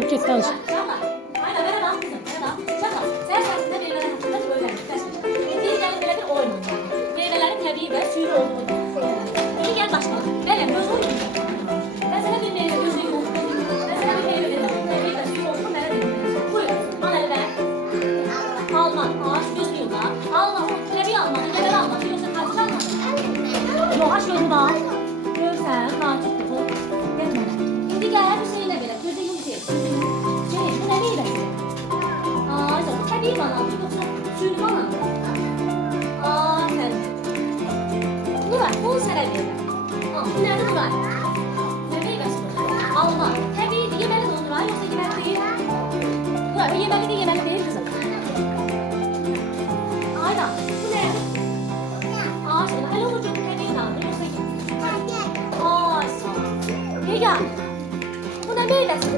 Tamam geç danış. Aynen merhaba kızım. Merhaba. Şaka. Sen sayesinde meyveler hakkında öğrendik. Bildiğin yani böyle bir oyun oynuyor. Meyvelerin tabii ve suyu olduğunu. İyi gel başlayalım. Benim göz oyunu. Ben sana bir meyve gözü yok. Ben sana bir meyve dedim. Tabii ve suyu olduğunu bana dedim. Buyur. Al hele ben. Alma. Ağaç gözü yok. Alma. Tabii alma. Neler alma. Yoksa kaçış alma. Yok aç gözünü bak. Görsen kaçış tutu. Gel bana. Şimdi gel bir şeyine böyle. Gözü yumuşayım. Şey, bu ne meyvesi? Aa, bu tabii bana. Yoksa suyunu bana. Aa, sen. Bu var. Bu sana meyve. Aa, bu nerede bu var? Ne meyvesi bu? Alma. Tabii yemeli de onu var. Yoksa yemeli değil. Bu var. Yemeli de yemeli değil kızım. Aynen. Bu ne? Aa, şey. Alo hocam. Tabii aldı. Yoksa aa, ne gel? Bu ne meyvesi?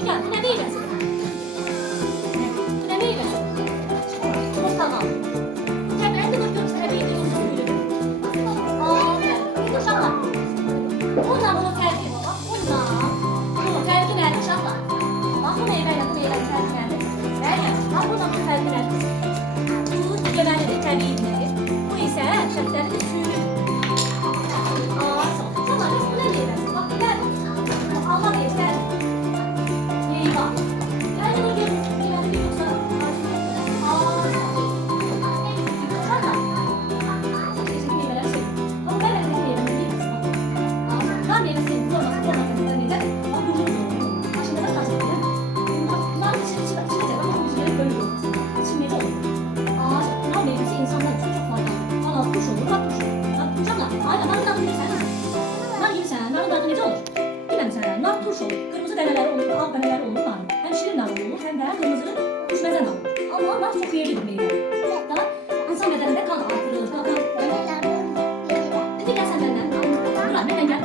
Bu gel. Bu ne meyvesi? Bu ne meyvesi? Bu tamam. Tabii ben de bakıyorum. Tabii ki yoksa söylüyorum. Aa, ben. İnşallah. Bundan bunu tercih et. Bak bundan. Bunu tercih et inşallah. Bak bu meyveyle bu meyveyle tercih et. Meryem. Bak bundan bunu tercih et. Bu genelde tabii ki. Bu ise şeftali suyu. Aa, tamam. Bu ne meyvesi? Bak gel. Allah geçer. Eyvah. Yani bu görüntü meyveli yoksa. Aa, tamam. Çok çeşitli meyveler şey. Ama ben de meyveli değil misin? Aa, ben meyvesi formasını deneyeceğim. Ama bu aşında da kaç ediyor. Bunlar dışarı çıkacak ama bu yüzleri böyle olur. İçin meyve olur. Aa, bunlar meyvesi insanlar için çok faydalı. Valla kuş olur, bak kuş olur. Bak canlar. Aynen bana da bunu yesen. Nar yesen, narın tadı nece olur? Bilmem sen, nar turş olur. Kırmızı deneler olur, al deneler olur var. Hem şirin nar olur, hem de kırmızı kuşmeze nar olur. Ama nar çok yerli bir meyve. Tamam? İnsan bedeninde kan artırılır. Kan. Hadi gel sen benden. Dur benden gel.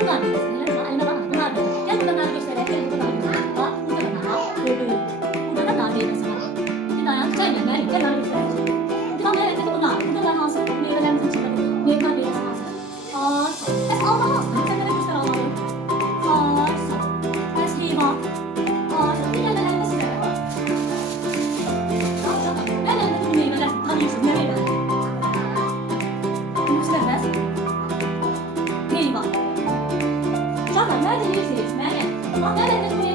Bunlar meyvesi. Elime bak. Bunlar meyvesi. Gel burada nar göstereyim. Gel burada nar göstereyim. Bak burada da nar. Burada da nar meyvesi var. Bir ayağını çayma. Gel nar göstereyim. Tamam evet bu nar. Burada da hazır meyvelerimizin çıkardığı. Meyve meyvesi hazır. Aa, es almamazsın. Sen de göster almalıyım. Aa, es heyva. Aa, bir de neler size var. Tamam. Ben de bu meyveler tanıyorsun. Ne meyve? Bu istemez. Heyva. Canım nerede ne istiyorsun? Bak ben de bu